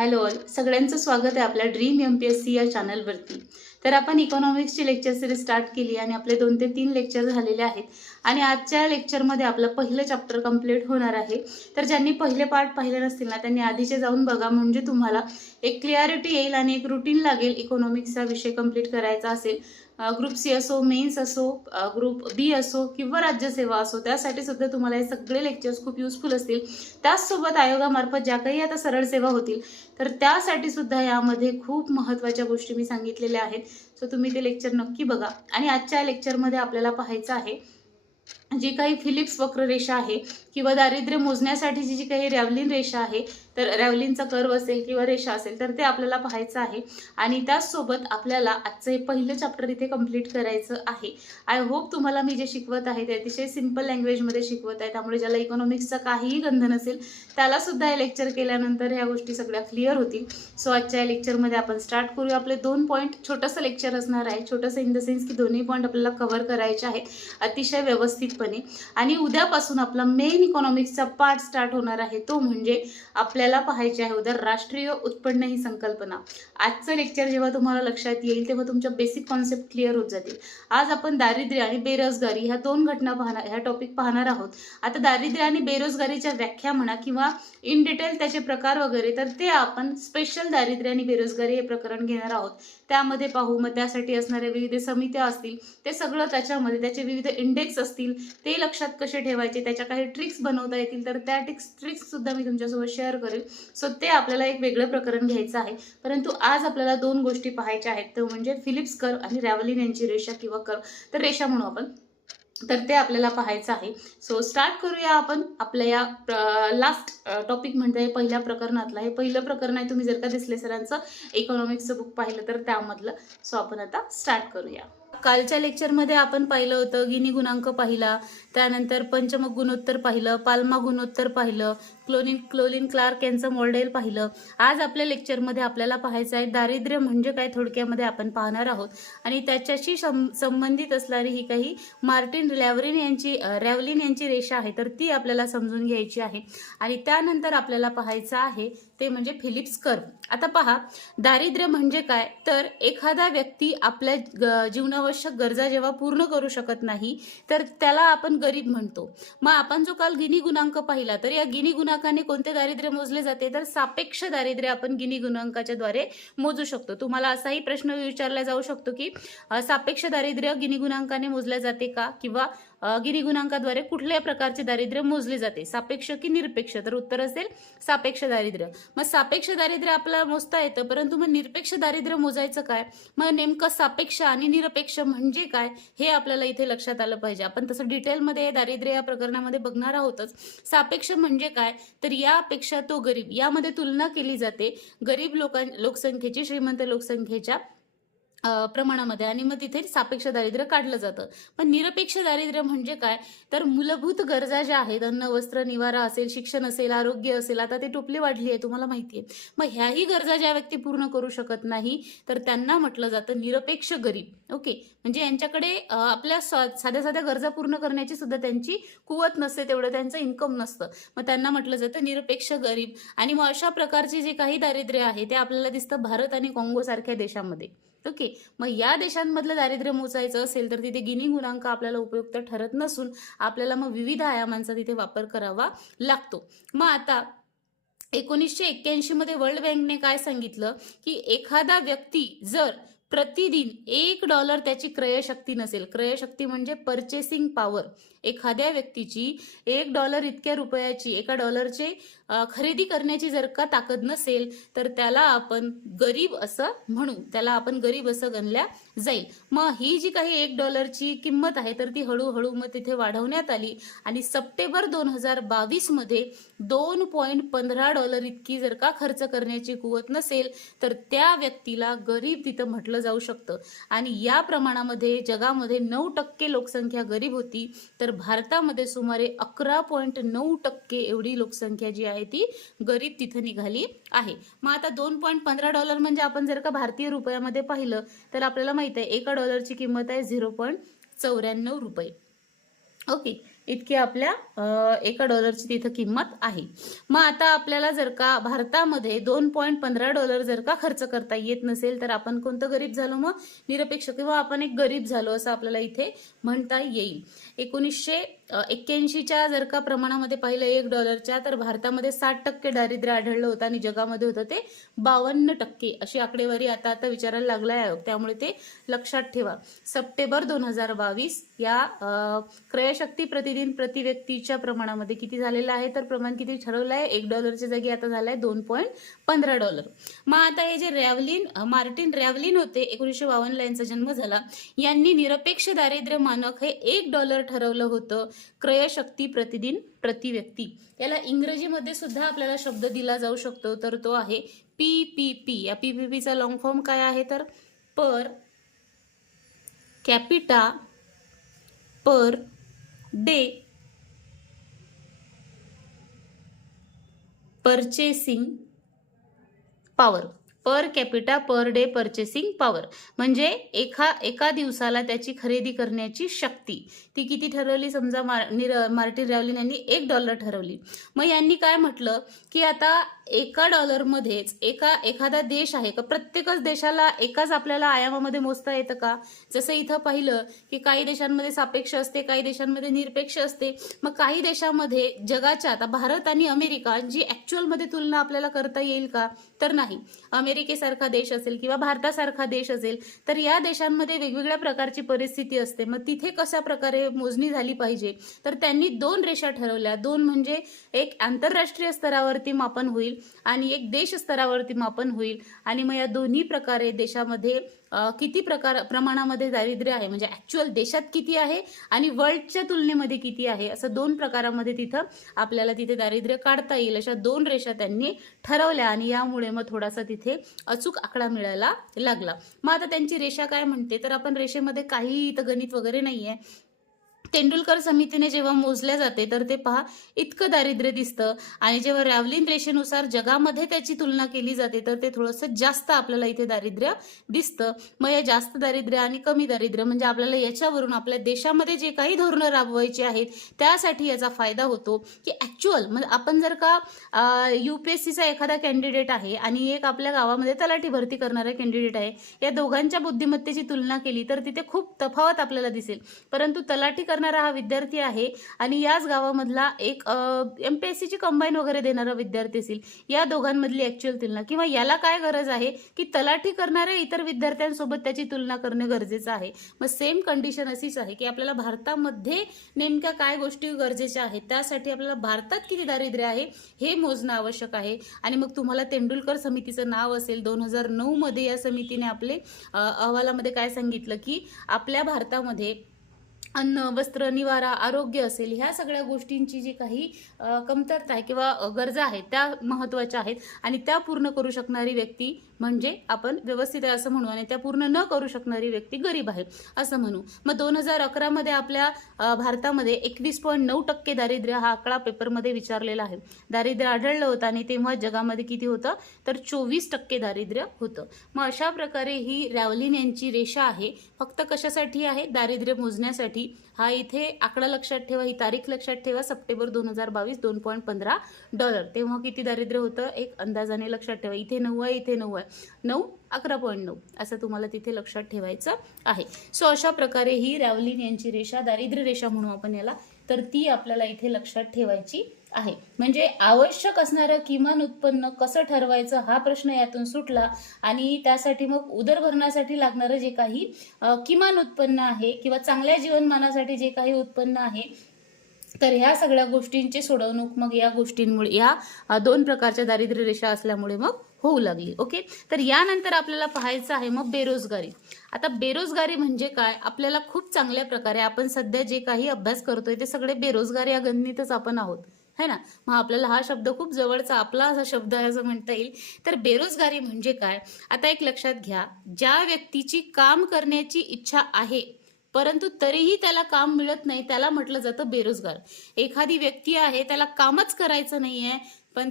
Hello all, सगळ्यांचं स्वागत आहे आपल्या ड्रीम MPSC या चॅनलवरती. तर आपण इकॉनॉमिक्सची लेक्चर सिरीज स्टार्ट केली आणि आपले 2 ते 3 लेक्चर झालेले आहेत आणि आजच्या लेक्चरमध्ये आपलं पहिलं चॅप्टर कंप्लीट होणार आहे. तर ज्यांनी पहिले पार्ट पाहिले नसतील ना, त्यांनी आधीचे जाऊन बघा, म्हणजे तुम्हाला एक क्लिअरिटी येईल आणि एक रुटीन लागेल. इकॉनॉमिक्सचा विषय कंप्लीट करायचा असेल, ग्रुप सी असो, मेन्स असो, ग्रुप बी असो किंवा राज्यसेवा असो, त्यासाठी सुद्धा तुम्हाला हे सगळे लेक्चर्स खूप युजफुल असतील. त्याचसोबत आयोगामार्फत ज्या काही आता सरळ सेवा होतील, तर त्यासाठी सुद्धा यामध्ये खूप महत्त्वाच्या गोष्टी मी सांगितलेल्या आहेत. सो तुम्ही ते लेक्चर नक्की बघा. आणि आजच्या लेक्चरमध्ये आपल्याला पाहायचं आहे जी काही फिलिप्स वक्ररेषा आहे किंवा दारिद्र्य मोजण्यासाठीची जी काही रॅव्हलिन रेषा आहे, तर रॅव्हलिनचा कर्व असेल किंवा रेषा असेल, तर ते आपल्याला पाहायचं आहे. आणि त्याचसोबत आपल्याला आजचं हे पहिलं चॅप्टर इथे कंप्लीट करायचं आहे. आय होप तुम्हाला मी जे शिकवत आहे ते अतिशय सिंपल लँग्वेजमध्ये शिकवत आहे, त्यामुळे ज्याला इकॉनॉमिक्सचा काहीही गंध नसेल त्याला सुद्धा हे लेक्चर केल्यानंतर ह्या गोष्टी सगळ्या क्लिअर होतील. सो आजच्या लेक्चरमध्ये आपण स्टार्ट करूया. आपले 2 पॉईंट छोटंसं लेक्चर असणार आहे. छोटंसं इन द सेन्स की दोन्ही पॉईंट आपल्याला कव्हर करायचे आहेत अतिशय व्यवस्थितपणे. आणि उद्यापासून आपला मेन इकॉनॉमिक्सचा पार्ट स्टार्ट होणार आहे, तो म्हणजे आपल्याला पाहायचे आहे उद्या राष्ट्रीय उत्पन्न ही संकल्पना. आजचं लेक्चर जेव्हा तुम्हाला लक्षात येईल तेव्हा तुमच्या बेसिक कॉन्सेप्ट क्लिअर होत जातील. आज आपण दारिद्र्य आणि बेरोजगारी ह्या 2 घटना ह्या टॉपिक पाहणार आहोत. आता दारिद्र्य आणि बेरोजगारीच्या व्याख्या म्हणा किंवा इन डिटेल त्याचे प्रकार वगैरे, तर ते आपण स्पेशल दारिद्र्य आणि बेरोजगारी हे प्रकरण घेणार आहोत. त्यामध्ये पाहू. मग त्यासाठी असणाऱ्या विविध समित्या असतील, ते सगळं त्याच्यामध्ये, त्याचे विविध इंडेक्स असतील, ते लक्षात कसे ठेवायचे, त्याच्या काही ट्रिक्स बनवता येतील, तर त्या ट्रिक्स सुद्धा मी तुमच्यासोबत शेअर करेल. सो ते आपल्याला एक वेगळं प्रकरण घ्यायचं आहे. परंतु आज आपल्याला 2 गोष्टी पाहायच्या आहेत, तो म्हणजे फिलिप्स कर्व आणि रॅव्हलिन यांची रेषा किंवा कर्व, तर रेषा म्हणू आपण, तर ते आपल्याला पाहायचं आहे. सो स्टार्ट करूया आपण आपल्या या लास्ट टॉपिक म्हणजे पहिल्या प्रकरणातला. हे पहिलं प्रकरण आहे. तुम्ही जर का दिसले सरांचं इकॉनॉमिक्सचं बुक पाहिलं तर त्यामधलं. सो आपण आता स्टार्ट करूया. कालच्या लेक्चरमध्ये आपण पाहिलं होतं गिनी गुणांक पाहिला, त्यानंतर पंचमक गुणोत्तर पाहिलं, पाल्मा गुणोत्तर पाहिलं, क्लोलिन क्लार्क यांचं मॉडेल पाहिलं. आज आपल्या लेक्चरमध्ये आपल्याला पाहायचं आहे दारिद्र्य म्हणजे काय, थोडक्यामध्ये आपण पाहणार आहोत. आणि त्याच्याशी संबंधित असणारी ही काही मार्टिन रॅव्हलिन यांची रेषा आहे, तर ती आपल्याला समजून घ्यायची आहे. आणि त्यानंतर आपल्याला पाहायचं आहे ते म्हणजे फिलिप्स कर्व. आता पहा, दारिद्र्य म्हणजे काय, तर एखादा व्यक्ती आपल्या जीवनावश्यक गरजा जेव्हा पूर्ण करू शकत नाही, तर त्याला आपण गरीब म्हणतो. मग आपण जो काल गिनी गुणांक पाहिला, तर या गिनी गुणांकाने कोणते दारिद्र्य मोजले जाते, तर सापेक्ष दारिद्र्य आपण गिनी गुणांकाच्या द्वारे मोजू शकतो. तुम्हाला असाही प्रश्न विचारला जाऊ शकतो की सापेक्ष दारिद्र्य गिनी गुणांकाने मोजले जाते का, किंवा गिनी गुणांकाद्वारे कुठल्या प्रकारचे दारिद्र्य मोजले जाते, सापेक्ष की निरपेक्ष, तर उत्तर असेल सापेक्ष दारिद्र्य. मग सापेक्ष दारिद्र्य आपल्याला मोजता येतं, परंतु मग निरपेक्ष दारिद्र्य मोजायचं काय, मग नेमकं सापेक्ष आणि निरपेक्ष म्हणजे काय हे आपल्याला इथे लक्षात आलं पाहिजे. आपण तसं डिटेलमध्ये दारिद्र्य या प्रकरणामध्ये बघणार आहोतच. सापेक्ष म्हणजे काय, तर यापेक्षा तो गरीब, यामध्ये तुलना केली जाते गरीब लोकसंख्येची श्रीमंत लोकसंख्येच्या प्रमाणामध्ये, आणि मग तिथे सापेक्ष दारिद्र्य काढलं जातं. पण निरपेक्ष दारिद्र्य म्हणजे काय, तर मूलभूत गरजा ज्या आहेत, अन्न वस्त्र निवारा असेल, शिक्षण असेल, आरोग्य असेल, आता ते टोपली वाढली आहे तुम्हाला माहिती आहे, मग ह्याही गरजा ज्या व्यक्ती पूर्ण करू शकत नाही, तर त्यांना म्हटलं जातं निरपेक्ष गरीब. ओके, म्हणजे यांच्याकडे आपल्या साध्या साध्या गरजा पूर्ण करण्याची सुद्धा त्यांची कुवत नसते, तेवढं त्यांचं इन्कम नसतं, मग त्यांना म्हटलं जातं निरपेक्ष गरीब. आणि मग अशा प्रकारचे जे काही दारिद्र्य आहे ते आपल्याला दिसतं भारत आणि काँगो सारख्या देशामध्ये. ओके, मग या देशांमधलं दारिद्र्य मोजायचं असेल तर तिथे गिनी गुणांक आपल्याला उपयुक्त ठरत नसून आपल्याला मग विविध आयामांचा तिथे वापर करावा लागतो. मग आता 1981 मध्ये वर्ल्ड बँकने काय सांगितलं की एखादा व्यक्ती जर प्रतिदिन $1 त्याची क्रयशक्ती नसेल, क्रयशक्ती म्हणजे परचेसिंग पॉवर, एखाद्या व्यक्तीची $1 इतक्या रुपयाची, एका डॉलरचे खरेदी करण्याची जर का ताकद नसेल, तर त्याला आपण गरीब असं म्हणू, त्याला आपण गरीब असं गणल्या जाईल. मग ही जी काही $1ची किंमत आहे, तर ती हळूहळू मग तिथे वाढवण्यात आली आणि सप्टेंबर 2022 मध्ये $2.15 इतकी जर का खर्च करण्याची कुवत नसेल, तर त्या व्यक्तीला गरीब तिथं म्हटलं जाऊ शकतं. आणि या प्रमाणामध्ये जगामध्ये 9% लोकसंख्या गरीब होती, तर भारतामध्ये सुमारे 11.9% एवढी लोकसंख्या जी आहे ती गरीब तिथे निघाली आहे. मग आता $2.15 म्हणजे आपण जर का भारतीय रुपयामध्ये पाहिलं तर आपल्याला माहित आहे एका डॉलरची किंमत आहे $0.94. ओके, इतकी आपल्या एका डॉलरची तिथं किंमत आहे. मग आता आपल्याला जर का भारतामध्ये $2.15 जर का खर्च करता येत नसेल तर आपण कोणतं गरीब झालो, मग निरपेक्ष किंवा आपण एक गरीब झालो असं आपल्याला इथे म्हणता येईल. 1981च्या जर का प्रमाणामध्ये पाहिलं $1 तर भारतामध्ये 60% दारिद्र्य आढळलं होतं आणि जगामध्ये होतं ते 52%. अशी आकडेवारी आता विचारायला लागलाय आयोग, त्यामुळे ते लक्षात ठेवा. सप्टेंबर 2022 या क्रयशक्ती प्रतिदिन प्रति व्यक्तीच्या प्रमाणामध्ये किती झालेलं आहे, तर प्रमाण किती ठरवलं आहे, $1च्या जागी आता झालंय $2.15. मग आता हे जे मार्टिन रॅव्हलिन होते, 1952 यांचा जन्म झाला, यांनी निरपेक्ष दारिद्र्य मानक हे $1 ठरवलं होतं क्रयशक्ती प्रतिदिन प्रति व्यक्ती. याला इंग्रजीमध्ये सुद्धा आपल्याला शब्द दिला जाऊ शकतो, तर तो आहे PPP. या PPPचा लॉंग फॉर्म काय आहे, तर per capita per day purchasing power. Per capita per day purchasing power म्हणजे एका दिवसाला त्याची खरेदी करण्याची शक्ती ती किती ठरवली. समजा मार्टिन रॅव्हलिन यांनी $1 ठरवली. मग यांनी काय म्हटलं की आता एका डॉलरमध्येच एखादा देश आहे का, प्रत्येकच देशाला एकाच आपल्याला आयामामध्ये मोजता येतं का. जसं इथं पाहिलं की काही देशांमध्ये सापेक्ष असते, काही देशांमध्ये निरपेक्ष असते. मग काही देशामध्ये जगाच्या, आता भारत आणि अमेरिका जी ऍक्च्युअलमध्ये तुलना आपल्याला करता येईल का, तर नाही. अमेरिकेसारखा देश असेल किंवा भारतासारखा देश असेल तर या देशांमध्ये वेगवेगळ्या प्रकारची परिस्थिती असते. मग तिथे कशा प्रकारे मोजणी झाली पाहिजे, तर त्यांनी 2 रेषा ठरवल्या. 2 म्हणजे एक आंतरराष्ट्रीय स्तरावरती मापन होईल आणि एक देश स्तरावरती मापन होईल. आणि मग या दोन्ही प्रकारे देशामध्ये किती प्रमाणामध्ये दारिद्र्य आहे, म्हणजे ऍक्च्युअल देशात किती आहे आणि वर्ल्डच्या तुलनेमध्ये किती आहे, असं 2 प्रकारामध्ये तिथं आपल्याला तिथे दारिद्र्य काढता येईल. अशा 2 रेषा त्यांनी ठरवल्या आणि यामुळे मग थोडासा तिथे अचूक आकडा मिळायला लागला. मग आता त्यांची रेषा काय म्हणते, तर आपण रेषेमध्ये काही इथं गणित वगैरे नाहीये. तेंडुलकर समितीने जेव्हा मोजल्या जाते तर ते पहा इतकं दारिद्र्य दिसतं आणि जेव्हा रॅव्हलिन रेषेनुसार जगामध्ये त्याची तुलना केली जाते तर ते थोडंसं जास्त आपल्याला इथे दारिद्र्य दिसतं. मग या जास्त दारिद्र्य आणि कमी दारिद्र्य म्हणजे आपल्याला याच्यावरून आपल्या देशामध्ये जे काही धोरणं राबवायची आहेत त्यासाठी याचा फायदा होतो की ऍक्च्युअल म्हणजे आपण जर का UPSCचा एखादा कॅन्डिडेट आहे आणि एक आपल्या गावामध्ये तलाठी भरती करणारा कॅन्डिडेट आहे, या दोघांच्या बुद्धिमत्तेची तुलना केली तर तिथे खूप तफावत आपल्याला दिसेल. परंतु तलाठी करणारा हा विद्यार्थी आहे आणि याच गावामधला एक MPSCची कंबाईन वगैरे देणारा विद्यार्थी असेल, या दोघांमधली ऍक्च्युअल तुलना किंवा याला काय गरज आहे की तलाठी करणाऱ्या इतर विद्यार्थ्यांसोबत त्याची तुलना करणे गरजेचं आहे. मग सेम कंडिशन अशीच आहे की आपल्याला भारतामध्ये नेमक्या काय गोष्टी गरजेच्या आहेत, त्यासाठी आपल्याला भारतात किती दारिद्र्य आहे हे मोजणं आवश्यक आहे. आणि मग तुम्हाला तेंडुलकर समितीचं नाव असेल, 2009 मध्ये या समितीने आपले अहवालामध्ये काय सांगितलं की आपल्या भारतामध्ये अन्न, वस्त्र, निवारा, आरोग्य असेल, ह्या सगळ्या गोष्टींची जी काही कमतरता आहे किंवा गरजा आहेत त्या महत्त्वाच्या आहेत आणि त्या पूर्ण करू शकणारी व्यक्ती म्हणजे आपण व्यवस्थित आहे असं म्हणू आणि त्या पूर्ण न करू शकणारी व्यक्ती गरीब आहे असं म्हणू. मग 2011 मध्ये आपल्या भारतामध्ये 21.9% दारिद्र्य हा आकडा पेपरमध्ये विचारलेला आहे. दारिद्र्य आढळलं होतं आणि तेव्हा जगामध्ये किती होतं तर 24% दारिद्र्य होतं. मग अशा प्रकारे ही रॅव्हलिन यांची रेषा आहे. फक्त कशासाठी आहे, दारिद्र्य मोजण्यासाठी. हा इथे आकडा लक्षात ठेवा, ही तारीख लक्षात ठेवा, सप्टेंबर 2022 $2.15. तेव्हा किती दारिद्र्य होतं एक अंदाजाने लक्षात ठेवा. इथे 9 आहे, इथे 9 आहे, 9 11.9 असं तुम्हाला तिथे लक्षात ठेवायचं आहे. सो अशा प्रकारे ही रॅव्हलिन यांची रेषा, दारिद्र्य रेषा म्हणू आपण याला, तर ती आपल्याला इथे लक्षात ठेवायची आहे. म्हणजे आवश्यक असणारं किमान उत्पन्न कसं ठरवायचं हा प्रश्न यातून सुटला आणि त्यासाठी मग उदरभरणासाठी लागणारं जे काही किमान उत्पन्न आहे किंवा चांगल्या जीवनमानासाठी जे काही उत्पन्न आहे तर ह्या सगळ्या गोष्टींची सोडवणूक मग या गोष्टींमुळे, या 2 प्रकारच्या दारिद्र्य रेषा असल्यामुळे मग होऊ लागली. ओके, तर यानंतर आपल्याला पाहायचं आहे मग बेरोजगारी. आता बेरोजगारी म्हणजे काय, आपल्याला खूप चांगल्या प्रकारे आपण सध्या जे काही अभ्यास करतोय ते सगळे बेरोजगार या गणनेतच आपण आहोत, है ना. मग आपल्याला हा शब्द खूप जवळचा आपला असा शब्द आहे असं म्हणता येईल. तर बेरोजगारी म्हणजे काय, आता एक लक्षात घ्या, ज्या व्यक्तीची काम करण्याची इच्छा आहे परंतु तरीही त्याला काम मिळत नाही त्याला म्हटलं जातं बेरोजगार. एखादी व्यक्ती आहे त्याला कामच करायचं नाहीये पण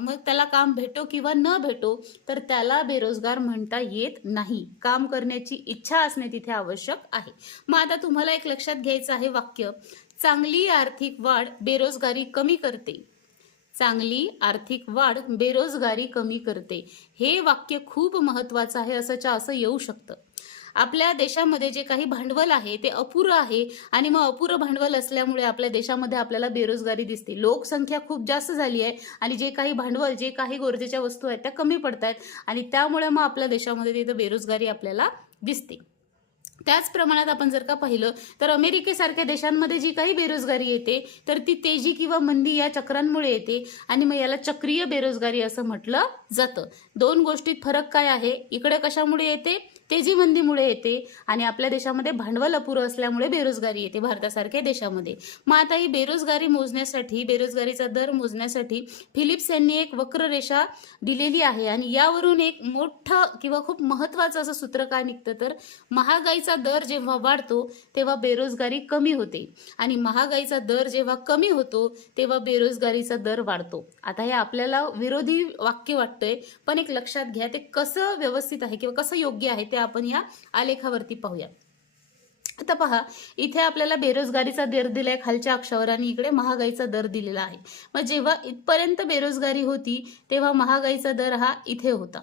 मग त्याला काम भेटो किंवा न भेटो तर त्याला बेरोजगार म्हणता येत नाही. काम करण्याची इच्छा असणे तिथे आवश्यक आहे. मग आता तुम्हाला एक लक्षात घ्यायचं आहे वाक्य चांगली आर्थिक वाढ बेरोजगारी कमी करते. चांगली आर्थिक वाढ बेरोजगारी कमी करते. हे वाक्य खूप महत्वाचं आहे, असंच्या असं येऊ शकतं. आपल्या देशामध्ये जे काही भांडवल आहे ते अपुरं आहे आणि मग अपुरं भांडवल असल्यामुळे आपल्या देशामध्ये आपल्याला बेरोजगारी दिसते. लोकसंख्या खूप जास्त झाली आहे आणि जे काही भांडवल, जे काही गरजेच्या वस्तू आहेत त्या कमी पडत आहेत आणि त्यामुळे मग आपल्या देशामध्ये तिथं बेरोजगारी आपल्याला दिसते. त्याच प्रमाणात आपण जर का पाहिलं तर अमेरिकेसारख्या देशांमध्ये जी काही बेरोजगारी येते तर ती तेजी किंवा मंदी या चक्रांमुळे येते आणि मग याला चक्रीय बेरोजगारी असं म्हटलं जातं. दोन गोष्टीत फरक काय आहे? इकडे कशामुळे येते? तेजी मंदीमुळे येते आणि आपल्या देशामध्ये भांडवल अपुरं असल्यामुळे बेरोजगारी येते भारतासारख्या देशामध्ये. मग आता ही बेरोजगारी मोजण्यासाठी, बेरोजगारीचा दर मोजण्यासाठी फिलिप्स यांनी एक वक्ररेषा दिलेली आहे आणि यावरून एक मोठं किंवा खूप महत्त्वाचं असं सूत्र काय निघतं तर महागाईचा दर जेव्हा वाढतो तेव्हा बेरोजगारी कमी होते आणि महागाईचा दर जेव्हा कमी होतो तेव्हा बेरोजगारीचा दर वाढतो. आता हे आपल्याला विरोधी वाक्य वाटतंय, पण एक लक्षात घ्या ते कसं व्यवस्थित आहे किंवा कसं योग्य आहे ते आपण या आलेखावरती पाहूया. आता पहा, इथे आपल्याला बेरोजगारीचा दर दिलाय खालच्या अक्षरावर आणि इकडे महागाईचा दर दिलेला आहे. मग जेव्हा इथपर्यंत बेरोजगारी होती तेव्हा महागाईचा दर हा इथे होता.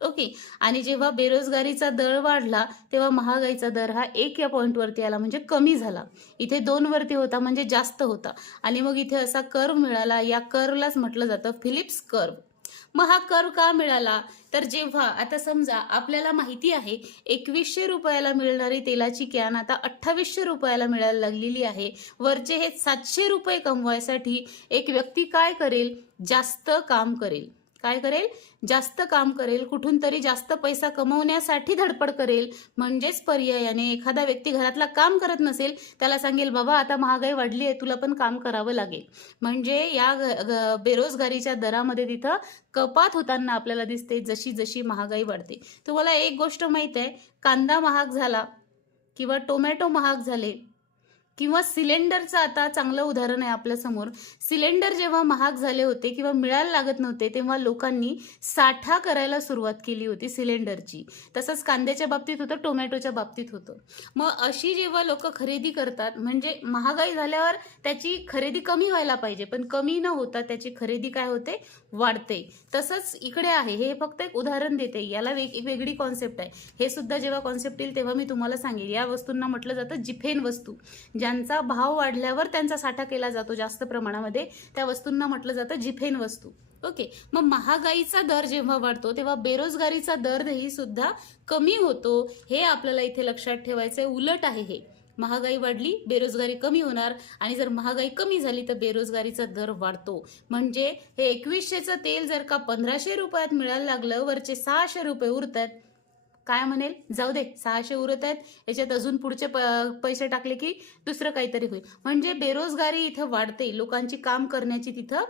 ओके, आणि जेव्हा बेरोजगारीचा दर वाढला तेव्हा महागाईचा दर हा 1 या पॉईंटवरती आला म्हणजे कमी झाला. इथे 2 वरती होता म्हणजे जास्त होता आणि मग इथे असा कर्व मिळाला. या कर्वलाच म्हटलं जातं फिलिप्स कर्व. मग हा कर्व का मिळाला तर जेव्हा आता समजा आपल्याला माहिती आहे 2100 रुपयाला मिळणारी तेलाची कॅन आता 2800 रुपयाला मिळायला लागलेली आहे. वरचे हे 700 रुपये कमवायसाठी एक व्यक्ती काय करेल? जास्त काम करेल. काय करेल? जास्त काम करेल, कुठून तरी जास्त पैसा कमवण्यासाठी धडपड करेल. म्हणजेच पर्यायाने एखादा व्यक्ती घरातला काम करत नसेल त्याला सांगेल बाबा आता महागाई वाढली आहे, तुला पण काम करावं लागेल. म्हणजे या बेरोजगारीच्या दरामध्ये तिथं कपात होताना आपल्याला दिसते जशी जशी महागाई वाढते. तुम्हाला एक गोष्ट माहित आहे, कांदा महाग झाला किंवा टोमॅटो महाग झाले किंवा सिलेंडरचं आता चांगलं उदाहरण आहे आपल्या समोर. सिलेंडर जेव्हा महाग झाले होते किंवा मिळायला लागत नव्हते तेव्हा लोकांनी साठा करायला सुरुवात केली होती सिलेंडरची. तसंच कांद्याच्या बाबतीत होतं, टोमॅटोच्या बाबतीत होतं. मग अशी जेव्हा लोक खरेदी करतात म्हणजे महागाई झाल्यावर त्याची खरेदी कमी व्हायला पाहिजे, पण कमी न होता त्याची खरेदी काय होते? वाढते. तसंच इकडे आहे, हे फक्त एक उदाहरण देते, याला वेगळी कॉन्सेप्ट आहे. हे सुद्धा जेव्हा कॉन्सेप्ट येईल तेव्हा मी तुम्हाला सांगेल. या वस्तूंना म्हटलं जातं जिफेन वस्तू. ज्यांचा भाव वाढल्यावर त्यांचा साठा केला जातो जास्त प्रमाणामध्ये त्या वस्तूंना म्हटलं जातं जिफेन वस्तू. ओके, मग महागाईचा दर जेव्हा वाढतो तेव्हा बेरोजगारीचा दरही सुद्धा कमी होतो. हे आपल्याला इथे लक्षात ठेवायचंय. उलट आहे हे, महागाई वाढली बेरोजगारी कमी होणार आणि जर महागाई कमी झाली तर बेरोजगारीचा दर वाढतो. म्हणजे हे 2100चं तेल जर का 1500 रुपयात मिळायला लागलं, वरचे 600 रुपये उरतात. काय म्हणेल? जाऊ दे, 600 उरत आहेत, याच्यात अजून पुढचे पैसे टाकले की दुसरं काहीतरी होईल. म्हणजे बेरोजगारी इथं वाढते, लोकांची काम करण्याची तिथं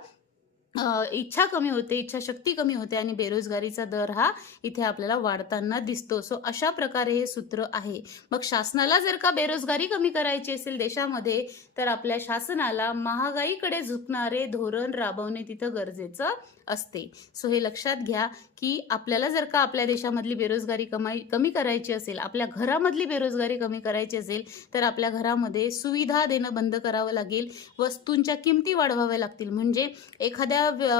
इच्छा कमी होते, इच्छाशक्ती कमी होते आणि बेरोजगारीचा दर हा इथे आपल्याला वाढताना दिसतो. सो अशा प्रकारे हे सूत्र आहे. मग शासनाला जर का बेरोजगारी कमी करायची असेल देशामध्ये तर आपल्या शासनाला महागाईकडे झुकणारे धोरण राबवणे तिथं गरजेचं असते. सो हे लक्षात घ्या की आपल्याला जर का आपल्या देशामधली बेरोजगारी कमी करायची असेल, आपल्या घरामधली बेरोजगारी कमी करायची असेल तर आपल्या घरामध्ये सुविधा देणं बंद करावं लागेल, वस्तूंच्या किमती वाढवाव्या लागतील. म्हणजे एखाद्या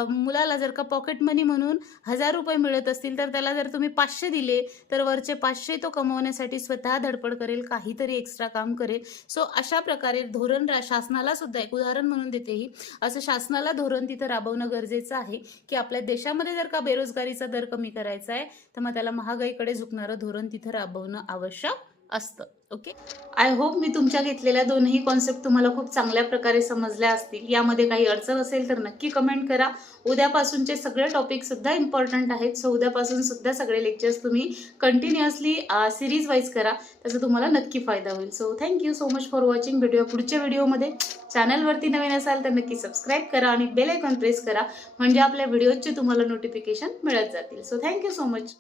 मुलाला जर का पॉकेट मनी म्हणून 1000 रुपये मिळत असतील तर त्याला जर तुम्ही 500 दिले तर वरचे 500 तो कमवण्यासाठी स्वतः धडपड करेल, काहीतरी एक्स्ट्रा काम करेल. सो अशा प्रकारे धोरण शासनाला सुद्धा, एक उदाहरण म्हणून देते ही, असं शासनाला धोरण तिथं राबवणं गरजेचं आहे की आपल्या देशामध्ये जर का बेरोजगारीचा दर कमी करायचा आहे तर मग त्याला महागाईकडे झुकणारं धोरण तिथं राबवणं आवश्यक असतं. ओके, आय होप मी तुमच्या घेतलेल्या दोनही कॉन्सेप्ट तुम्हाला खूप चांगल्या प्रकारे समजल्या असतील. यामध्ये काही अडचण असेल तर नक्की कमेंट करा. उद्यापासूनचे सगळे टॉपिक सुद्धा इम्पॉर्टंट आहेत. सो उद्यापासून सुद्धा सगळे लेक्चर्स तुम्ही कंटिन्युअसली सिरीज वाईज करा, त्याचा तुम्हाला नक्की फायदा होईल. So thank you so much for watching. भेटूया पुढच्या व्हिडिओमध्ये. चॅनलवरती नवीन असाल तर नक्की सबस्क्राईब करा आणि बेल आयकॉन प्रेस करा, म्हणजे आपल्या व्हिडिओचे तुम्हाला नोटिफिकेशन मिळत जातील. So thank you so much.